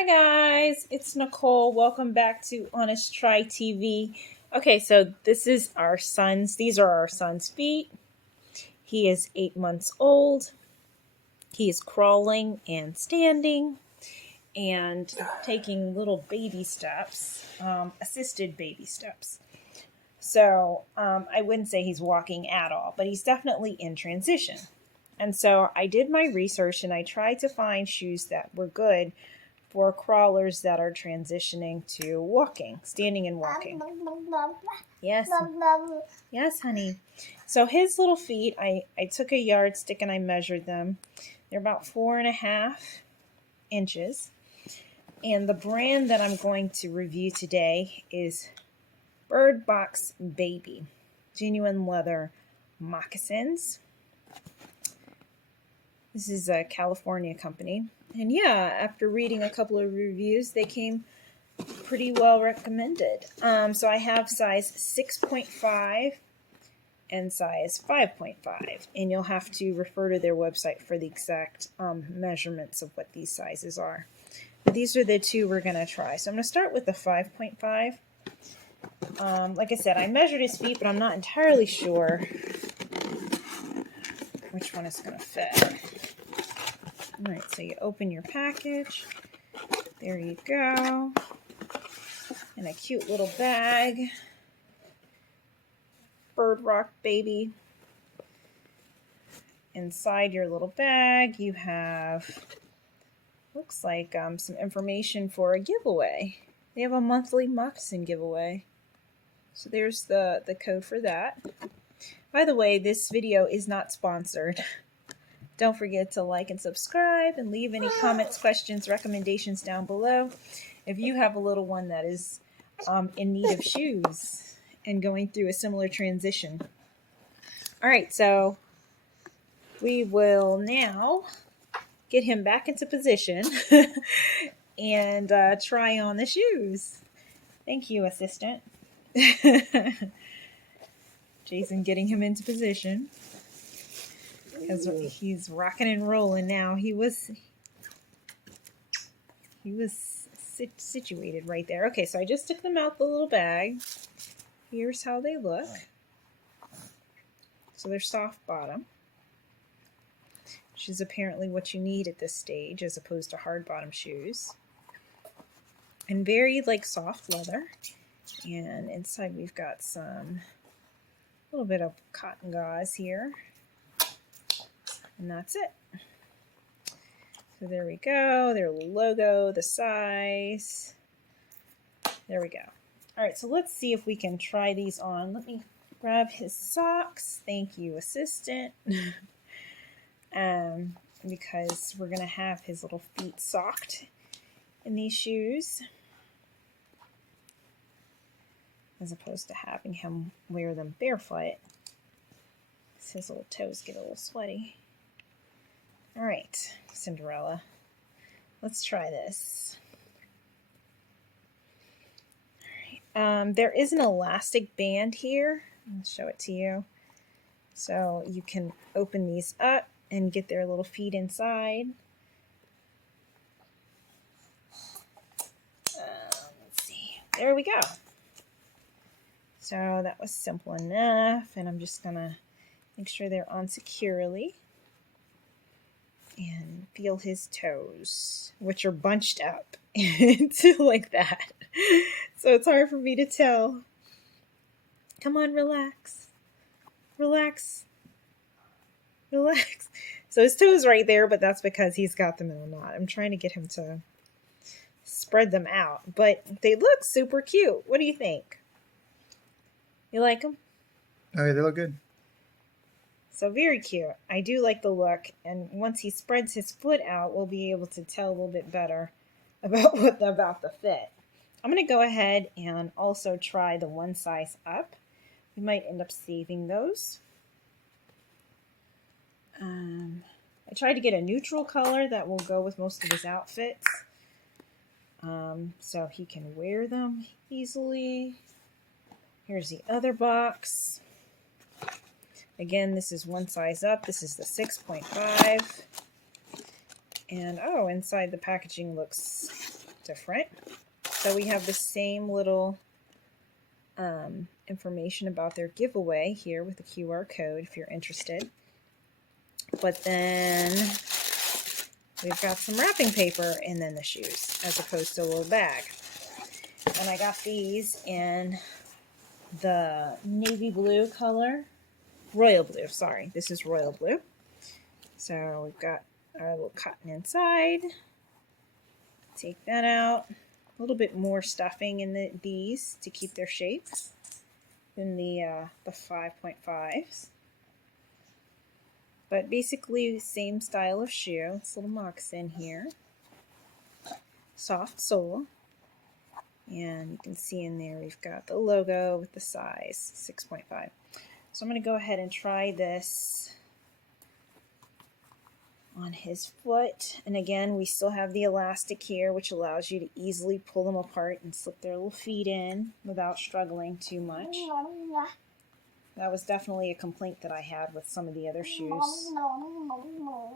Hi guys, it's Nicole. Welcome back to Honest Try TV. Okay, so this is our son's, these are our son's feet. He is 8 months old. He is crawling and standing and taking little baby steps, assisted baby steps. So I wouldn't say he's walking at all, but he's definitely in transition. And so I did my research and I tried to find shoes that were good for crawlers that are transitioning to walking, standing and walking. Yes. Yes, honey. So his little feet, I took a yardstick and I measured them. They're about 4.5 inches. And the brand that I'm going to review today is BirdRock Baby Genuine Leather Moccasins. This is a California company. And yeah, after reading a couple of reviews, they came pretty well recommended. So I have size 6.5 and size 5.5. And you'll have to refer to their website for the exact measurements of what these sizes are. But these are the two we're going to try. So I'm going to start with the 5.5. Like I said, I measured his feet, but I'm not entirely sure which one is going to fit. All right, so you open your package. There you go. In a cute little bag. BirdRock Baby. Inside your little bag, you have, looks like some information for a giveaway. They have a monthly moccasin giveaway. So there's the code for that. By the way, this video is not sponsored. Don't forget to like and subscribe and leave any comments, questions, recommendations down below if you have a little one that is in need of shoes and going through a similar transition. All right, so we will now get him back into position and try on the shoes. Thank you, assistant. Jason getting him into position. Because he's rocking and rolling now. He was situated right there. Okay, so I just took them out the little bag. Here's how they look. So they're soft bottom, which is apparently what you need at this stage as opposed to hard bottom shoes. And very like soft leather. And inside we've got some little bit of cotton gauze here. And that's it. So there we go. Their logo, the size. There we go. All right, so let's see if we can try these on. Let me grab his socks. Thank you, assistant. Because we're going to have his little feet socked in these shoes, as opposed to having him wear them barefoot. His little toes get a little sweaty. All right, Cinderella, let's try this. All right, there is an elastic band here. I'll show it to you. So you can open these up and get their little feet inside. Let's see. There we go. So that was simple enough, and I'm just gonna make sure they're on securely. And feel his toes, which are bunched up into like that. So it's hard for me to tell. Come on, relax. Relax. Relax. So his toes right there, but that's because he's got them in a knot. I'm trying to get him to spread them out, but they look super cute. What do you think? You like them? Oh, yeah, they look good. So very cute. I do like the look, and once he spreads his foot out, we'll be able to tell a little bit better about the fit. I'm going to go ahead and also try the one size up. We might end up saving those. I tried to get a neutral color that will go with most of his outfits, so he can wear them easily. Here's the other box. Again, this is one size up. This is the 6.5. And oh, inside the packaging looks different. So we have the same little information about their giveaway here with the QR code if you're interested. But then we've got some wrapping paper and then the shoes as opposed to a little bag. And I got these in the navy blue color. Royal blue, sorry. This is royal blue. So we've got our little cotton inside. Take that out. A little bit more stuffing in these to keep their shape than the 5.5s. But basically the same style of shoe. It's a little moccasin here. Soft sole. And you can see in there we've got the logo with the size, 6.5. So I'm going to go ahead and try this on his foot. And again, we still have the elastic here, which allows you to easily pull them apart and slip their little feet in without struggling too much. That was definitely a complaint that I had with some of the other shoes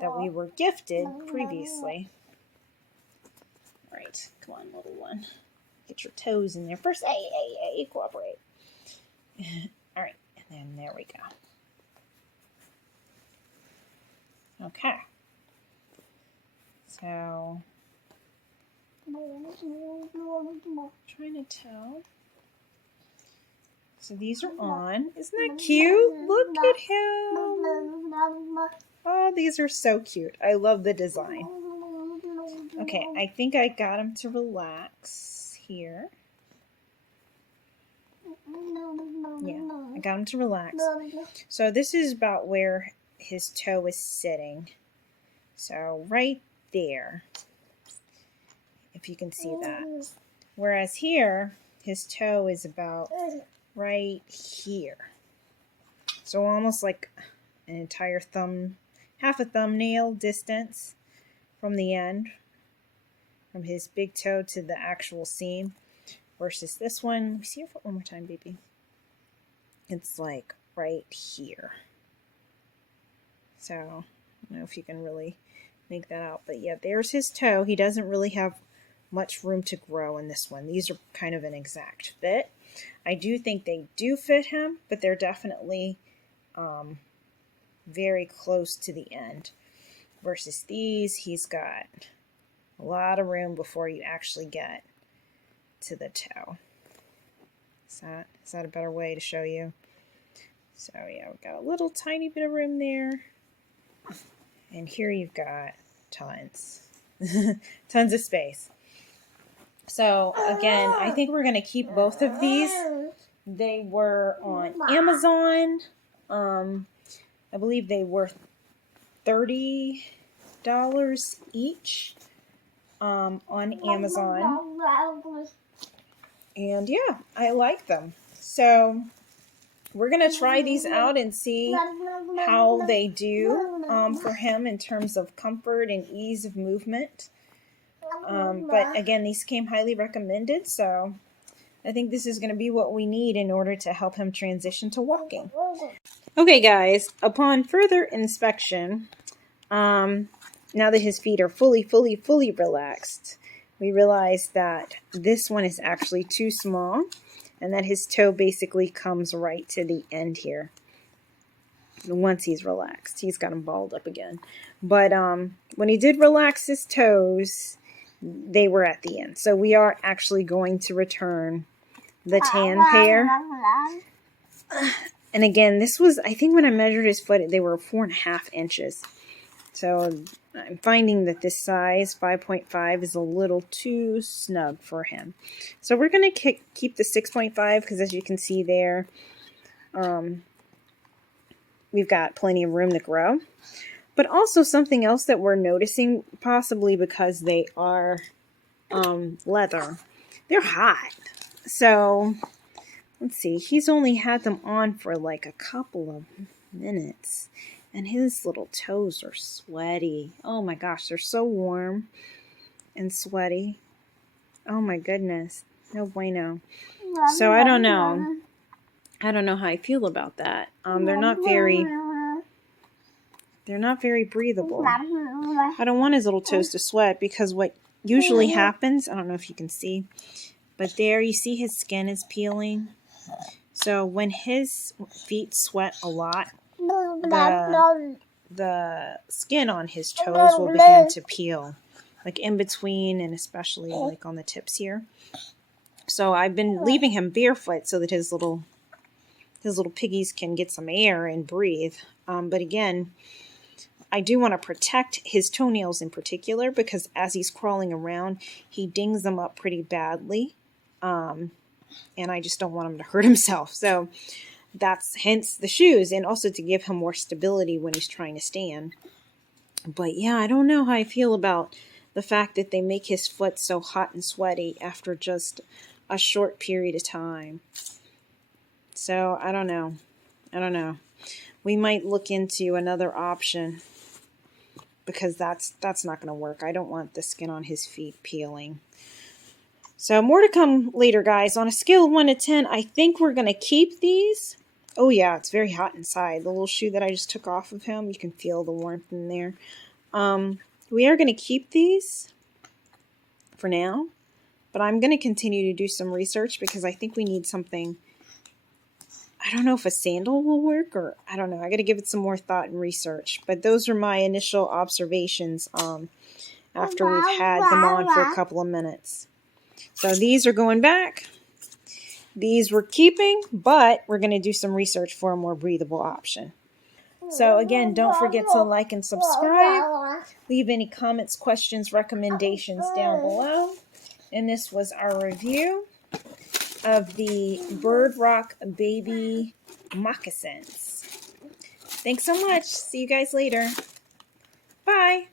that we were gifted previously. All right, come on, little one. Get your toes in there first. Hey, cooperate. All right, and then there we go. Okay. So, trying to tell. So these are on. Isn't that cute? Look at him. Oh, these are so cute. I love the design. Okay, I think I got him to relax here. Yeah, I got him to relax. So this is about where his toe is sitting. So right there, if you can see that. Whereas here, his toe is about right here. So almost like an entire thumb, half a thumbnail distance from the end, from his big toe to the actual seam. Versus this one, let me see your foot one more time, baby. It's like right here. So, I don't know if you can really make that out. But yeah, there's his toe. He doesn't really have much room to grow in this one. These are kind of an exact fit. I do think they do fit him, but they're definitely very close to the end. Versus these, he's got a lot of room before you actually get to the toe. Is that a better way to show you? So yeah, we've got a little tiny bit of room there. And here you've got tons. Tons of space. So again, I think we're going to keep both of these. They were on Amazon. I believe they were $30 each on Amazon. And yeah, I like them. So we're going to try these out and see how they do for him in terms of comfort and ease of movement. But again, these came highly recommended, so I think this is going to be what we need in order to help him transition to walking. Okay, guys, upon further inspection, now that his feet are fully relaxed, we realized that this one is actually too small and that his toe basically comes right to the end here. Once he's relaxed, he's got him balled up again. But when he did relax his toes, they were at the end. So we are actually going to return the tan pair. And again, this was, I think when I measured his foot, they were 4.5 inches. So I'm finding that this size, 5.5, is a little too snug for him. So we're going to keep the 6.5 because as you can see there, we've got plenty of room to grow. But also something else that we're noticing, possibly because they are leather, they're hot. So let's see, he's only had them on for like a couple of minutes. And his little toes are sweaty. Oh my gosh, they're so warm and sweaty. Oh my goodness. No bueno. So I don't know. I don't know how I feel about that. They're not very breathable. I don't want his little toes to sweat because what usually happens. I don't know if you can see, but there you see his skin is peeling. So when his feet sweat a lot, the skin on his toes will begin to peel, like in between and especially like on the tips here. So I've been leaving him barefoot so that his little piggies can get some air and breathe. But again, I do want to protect his toenails in particular because as he's crawling around, he dings them up pretty badly. And I just don't want him to hurt himself. So that's hence the shoes, and also to give him more stability when he's trying to stand. But yeah, I don't know how I feel about the fact that they make his foot so hot and sweaty after just a short period of time. So I don't know. We might look into another option because that's not going to work. I don't want the skin on his feet peeling. So more to come later, guys. On a scale of 1 to 10, I think we're going to keep these. Oh yeah, it's very hot inside. The little shoe that I just took off of him, you can feel the warmth in there. We are going to keep these for now, but I'm going to continue to do some research because I think we need something. I don't know if a sandal will work, or I don't know. I got to give it some more thought and research. But those are my initial observations after we've had them on for a couple of minutes. So these are going back. These we're keeping, but we're going to do some research for a more breathable option. So again, don't forget to like and subscribe. Leave any comments, questions, recommendations down below. And this was our review of the BirdRock Baby Moccasins. Thanks so much. See you guys later. Bye.